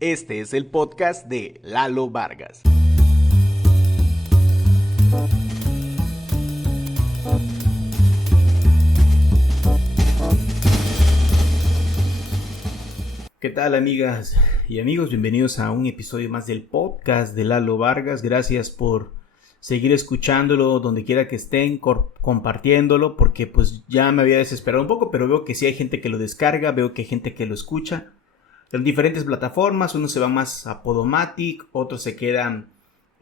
Este es el podcast de Lalo Vargas. ¿Qué tal, amigas y amigos? Bienvenidos a un episodio más del podcast de Lalo Vargas. Gracias por seguir escuchándolo donde quiera que estén, compartiéndolo, porque pues ya me había desesperado un poco, pero veo que sí hay gente que lo descarga, veo que hay gente que lo escucha en diferentes plataformas. Unos se van más a Podomatic, otros se quedan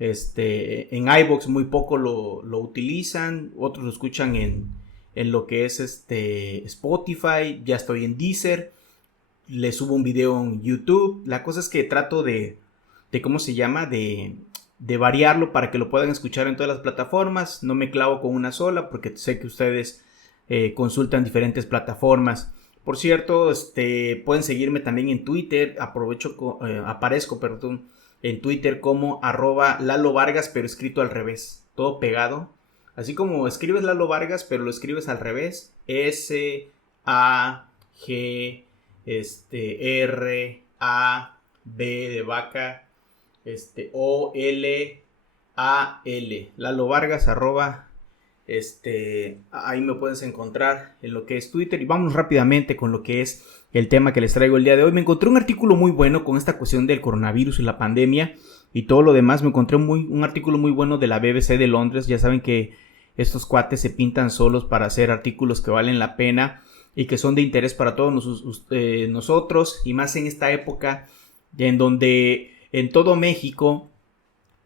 en iVoox, muy poco lo utilizan, otros lo escuchan en lo que es Spotify. Ya estoy en Deezer, le subo un video en YouTube. La cosa es que trato de ¿cómo se llama? De variarlo para que lo puedan escuchar en todas las plataformas. No me clavo con una sola porque sé que ustedes consultan diferentes plataformas. Por cierto, pueden seguirme también en Twitter. Aparezco en Twitter como @Lalo Vargas, pero escrito al revés, todo pegado. Así como escribes Lalo Vargas, pero lo escribes al revés. S-A-G-R-A-B de vaca, O-L-A-L. Lalo Vargas, ahí me puedes encontrar en lo que es Twitter. Y vamos rápidamente con lo que es el tema que les traigo el día de hoy. Me encontré un artículo muy bueno con esta cuestión del coronavirus y la pandemia y todo lo demás. Me encontré un artículo muy bueno de la BBC de Londres. Ya saben que estos cuates se pintan solos para hacer artículos que valen la pena y que son de interés para todos nosotros, y más en esta época en donde en todo México,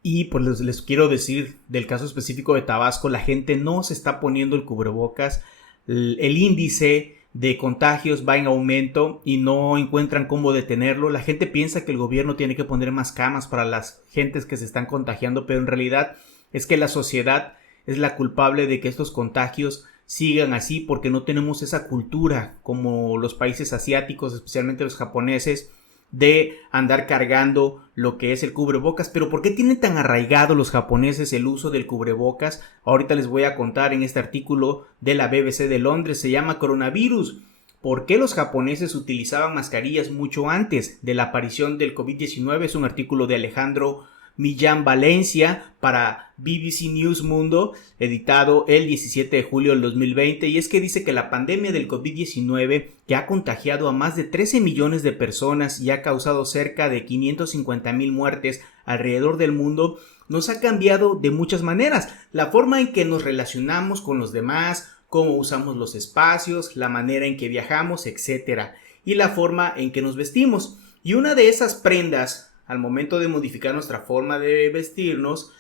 y pues les quiero decir del caso específico de Tabasco, la gente no se está poniendo el cubrebocas. El índice de contagios va en aumento y no encuentran cómo detenerlo. La gente piensa que el gobierno tiene que poner más camas para las gentes que se están contagiando, pero en realidad es que la sociedad es la culpable de que estos contagios sigan así, porque no tenemos esa cultura como los países asiáticos, especialmente los japoneses, de andar cargando lo que es el cubrebocas. Pero ¿por qué tienen tan arraigado los japoneses el uso del cubrebocas? Ahorita les voy a contar en este artículo de la BBC de Londres. Se llama Coronavirus: ¿por qué los japoneses utilizaban mascarillas mucho antes de la aparición del COVID-19? Es un artículo de Alejandro Millán Valencia para BBC News Mundo, editado el 17 de julio del 2020, y es que dice que la pandemia del COVID-19, que ha contagiado a más de 13 millones de personas y ha causado cerca de 550,000 muertes alrededor del mundo, nos ha cambiado de muchas maneras. La forma en que nos relacionamos con los demás, cómo usamos los espacios, la manera en que viajamos, etc. Y la forma en que nos vestimos. Y una de esas prendas, al momento de modificar nuestra forma de vestirnos,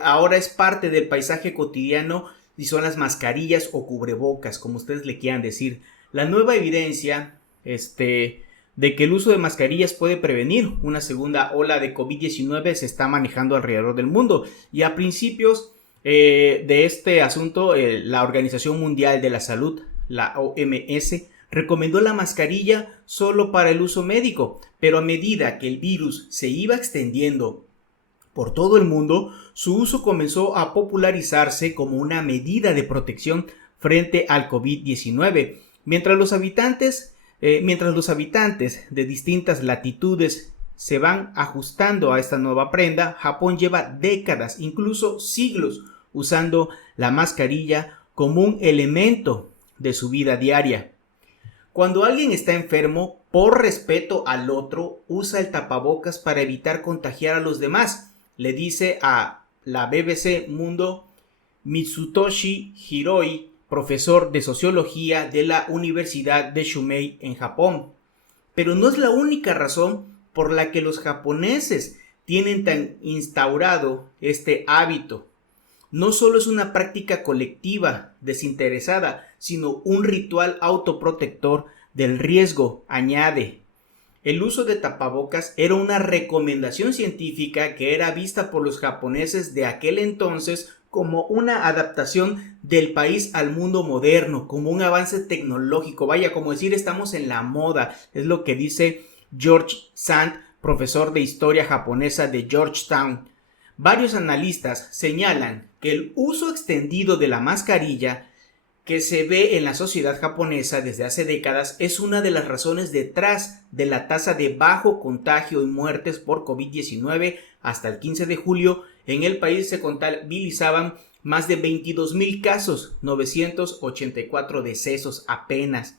ahora es parte del paisaje cotidiano, y son las mascarillas o cubrebocas, como ustedes le quieran decir. La nueva evidencia de que el uso de mascarillas puede prevenir una segunda ola de COVID-19 se está manejando alrededor del mundo, y a principios de este asunto, la Organización Mundial de la Salud, la OMS, recomendó la mascarilla solo para el uso médico, pero a medida que el virus se iba extendiendo por todo el mundo, su uso comenzó a popularizarse como una medida de protección frente al COVID-19. Mientras los habitantes de distintas latitudes se van ajustando a esta nueva prenda, Japón lleva décadas, incluso siglos, usando la mascarilla como un elemento de su vida diaria. Cuando alguien está enfermo, por respeto al otro, usa el tapabocas para evitar contagiar a los demás, le dice a la BBC Mundo Mitsutoshi Hiroi, profesor de sociología de la Universidad de Shumei en Japón. Pero no es la única razón por la que los japoneses tienen tan instaurado este hábito. No solo es una práctica colectiva desinteresada, sino un ritual autoprotector del riesgo, añade. El uso de tapabocas era una recomendación científica que era vista por los japoneses de aquel entonces como una adaptación del país al mundo moderno, como un avance tecnológico. Vaya, como decir, estamos en la moda, es lo que dice George Sand, profesor de historia japonesa de Georgetown. Varios analistas señalan que el uso extendido de la mascarilla que se ve en la sociedad japonesa desde hace décadas es una de las razones detrás de la tasa de bajo contagio y muertes por COVID-19. Hasta el 15 de julio en el país se contabilizaban más de 22,000 casos, 984 decesos apenas.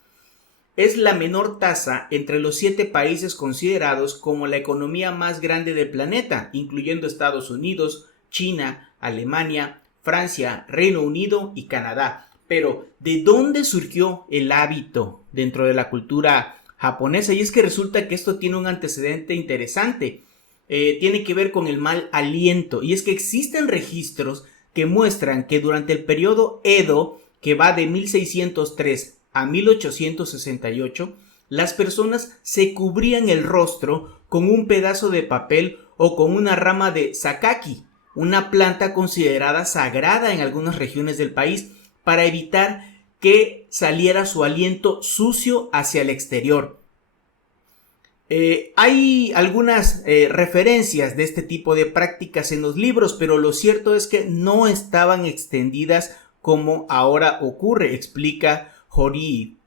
Es la menor tasa entre los 7 países considerados como la economía más grande del planeta, incluyendo Estados Unidos, China, Alemania, Francia, Reino Unido y Canadá. Pero, ¿de dónde surgió el hábito dentro de la cultura japonesa? Y es que resulta que esto tiene un antecedente interesante. Tiene que ver con el mal aliento. Y es que existen registros que muestran que durante el periodo Edo, que va de 1603 a 1868, las personas se cubrían el rostro con un pedazo de papel o con una rama de sakaki, una planta considerada sagrada en algunas regiones del país, para evitar que saliera su aliento sucio hacia el exterior. Hay algunas referencias de este tipo de prácticas en los libros, pero lo cierto es que no estaban extendidas como ahora ocurre, explica Horii.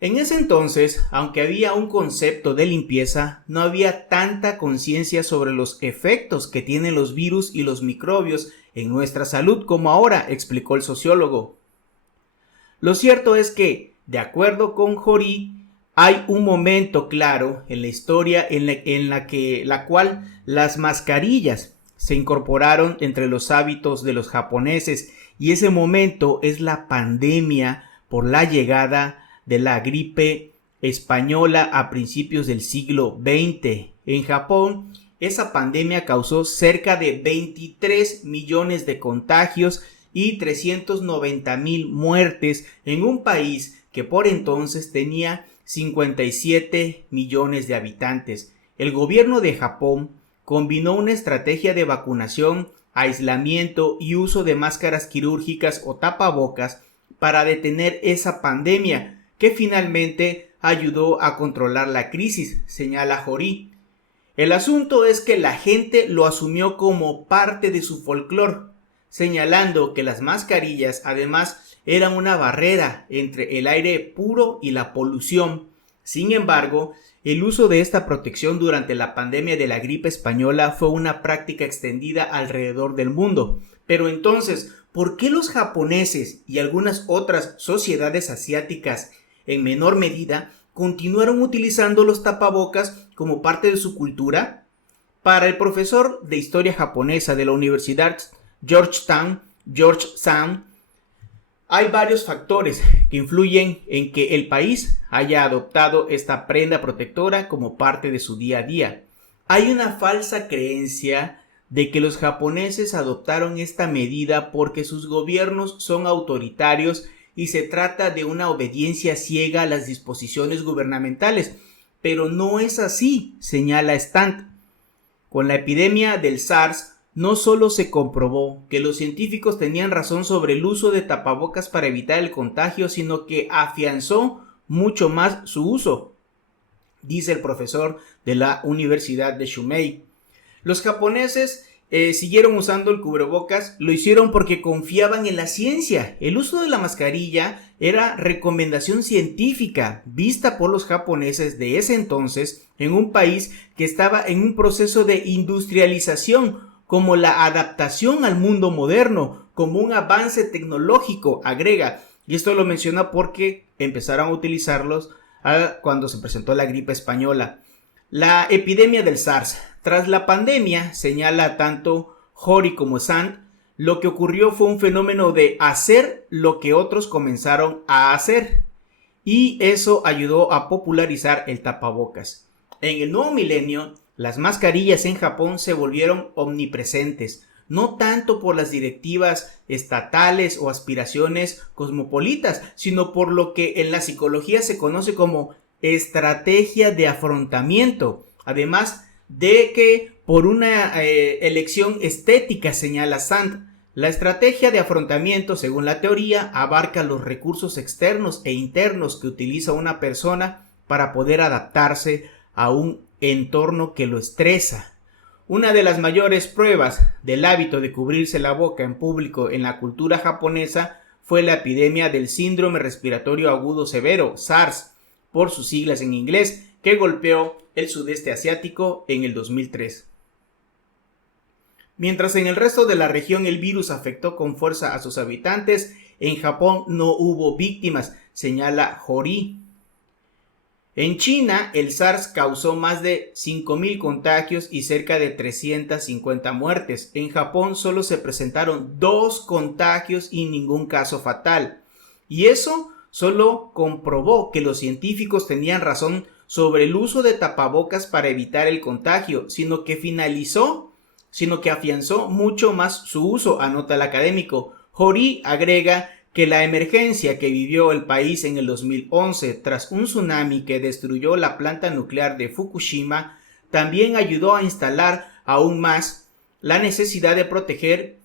En ese entonces, aunque había un concepto de limpieza, no había tanta conciencia sobre los efectos que tienen los virus y los microbios en nuestra salud como ahora, explicó el sociólogo. Lo cierto es que, de acuerdo con Horii, hay un momento claro en la historia en la cual las mascarillas se incorporaron entre los hábitos de los japoneses, y ese momento es la pandemia por la llegada de la gripe española a principios del siglo XX. En Japón, esa pandemia causó cerca de 23 millones de contagios y 390,000 muertes en un país que por entonces tenía 57 millones de habitantes. El gobierno de Japón combinó una estrategia de vacunación, aislamiento y uso de máscaras quirúrgicas o tapabocas para detener esa pandemia, que finalmente ayudó a controlar la crisis, señala Horii. El asunto es que la gente lo asumió como parte de su folclore, señalando que las mascarillas además eran una barrera entre el aire puro y la polución. Sin embargo, el uso de esta protección durante la pandemia de la gripe española fue una práctica extendida alrededor del mundo. Pero entonces, ¿por qué los japoneses y algunas otras sociedades asiáticas en menor medida continuaron utilizando los tapabocas como parte de su cultura? Para el profesor de historia japonesa de la Universidad Georgetown, George Sand, hay varios factores que influyen en que el país haya adoptado esta prenda protectora como parte de su día a día. Hay una falsa creencia de que los japoneses adoptaron esta medida porque sus gobiernos son autoritarios y se trata de una obediencia ciega a las disposiciones gubernamentales, pero no es así, señala Stant. Con la epidemia del SARS, no solo se comprobó que los científicos tenían razón sobre el uso de tapabocas para evitar el contagio, sino que afianzó mucho más su uso, dice el profesor de la Universidad de Shumei. Los japoneses siguieron usando el cubrebocas, lo hicieron porque confiaban en la ciencia. El uso de la mascarilla era recomendación científica vista por los japoneses de ese entonces en un país que estaba en un proceso de industrialización, como la adaptación al mundo moderno, como un avance tecnológico, agrega. Y esto lo menciona porque empezaron a utilizarlos cuando se presentó la gripe española. La epidemia del SARS. Tras la pandemia, señala tanto Horii como Sand, lo que ocurrió fue un fenómeno de hacer lo que otros comenzaron a hacer. Y eso ayudó a popularizar el tapabocas. En el nuevo milenio, las mascarillas en Japón se volvieron omnipresentes, no tanto por las directivas estatales o aspiraciones cosmopolitas, sino por lo que en la psicología se conoce como estrategia de afrontamiento, además de que por una elección estética, señala Sand. La estrategia de afrontamiento, según la teoría, abarca los recursos externos e internos que utiliza una persona para poder adaptarse a un entorno que lo estresa. Una de las mayores pruebas del hábito de cubrirse la boca en público en la cultura japonesa fue la epidemia del síndrome respiratorio agudo severo, SARS, por sus siglas en inglés, que golpeó el sudeste asiático en el 2003. Mientras en el resto de la región el virus afectó con fuerza a sus habitantes, en Japón no hubo víctimas, señala Hori. En China, el SARS causó más de 5.000 contagios y cerca de 350 muertes. En Japón solo se presentaron 2 contagios y ningún caso fatal. Y eso solo comprobó que los científicos tenían razón sobre el uso de tapabocas para evitar el contagio, sino que afianzó mucho más su uso, anota el académico. Hori agrega que la emergencia que vivió el país en el 2011 tras un tsunami que destruyó la planta nuclear de Fukushima también ayudó a instalar aún más la necesidad de protegerse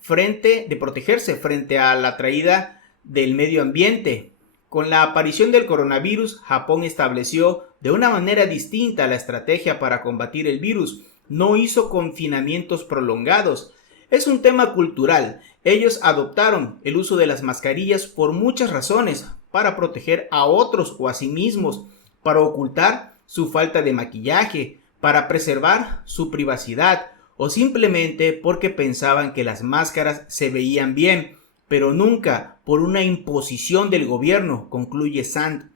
frente a la traída del medio ambiente. Con la aparición del coronavirus, Japón estableció de una manera distinta la estrategia para combatir el virus. No hizo confinamientos prolongados. Es un tema cultural. Ellos adoptaron el uso de las mascarillas por muchas razones, para proteger a otros o a sí mismos, para ocultar su falta de maquillaje, para preservar su privacidad o simplemente porque pensaban que las máscaras se veían bien, pero nunca por una imposición del gobierno, concluye Sand.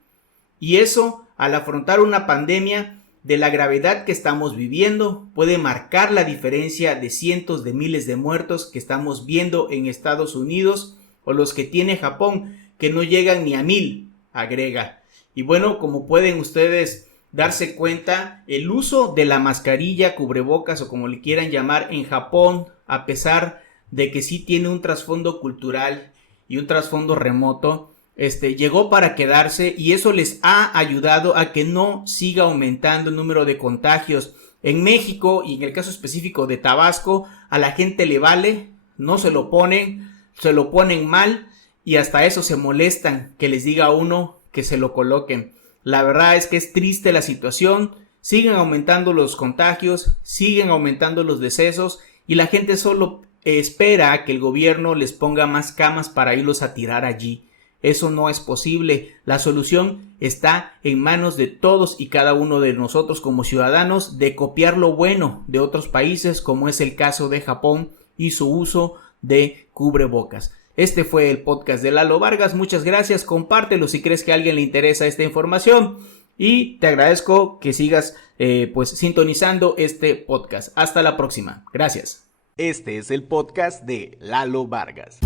Y eso, al afrontar una pandemia de la gravedad que estamos viviendo, puede marcar la diferencia de cientos de miles de muertos que estamos viendo en Estados Unidos o los que tiene Japón, que no llegan ni a 1,000, agrega. Y bueno, como pueden ustedes darse cuenta, el uso de la mascarilla, cubrebocas o como le quieran llamar en Japón, a pesar de que sí tiene un trasfondo cultural y un trasfondo remoto, llegó para quedarse, y eso les ha ayudado a que no siga aumentando el número de contagios. En México, y en el caso específico de Tabasco, a la gente le vale, no se lo ponen, se lo ponen mal, y hasta eso se molestan que les diga a uno que se lo coloquen. La verdad es que es triste la situación, siguen aumentando los contagios, siguen aumentando los decesos, y la gente solo espera que el gobierno les ponga más camas para irlos a tirar allí. Eso no es posible. La solución está en manos de todos y cada uno de nosotros como ciudadanos, de copiar lo bueno de otros países, como es el caso de Japón y su uso de cubrebocas. Este fue el podcast de Lalo Vargas. Muchas gracias. Compártelo si crees que a alguien le interesa esta información, y te agradezco que sigas sintonizando este podcast. Hasta la próxima. Gracias. Este es el podcast de Lalo Vargas.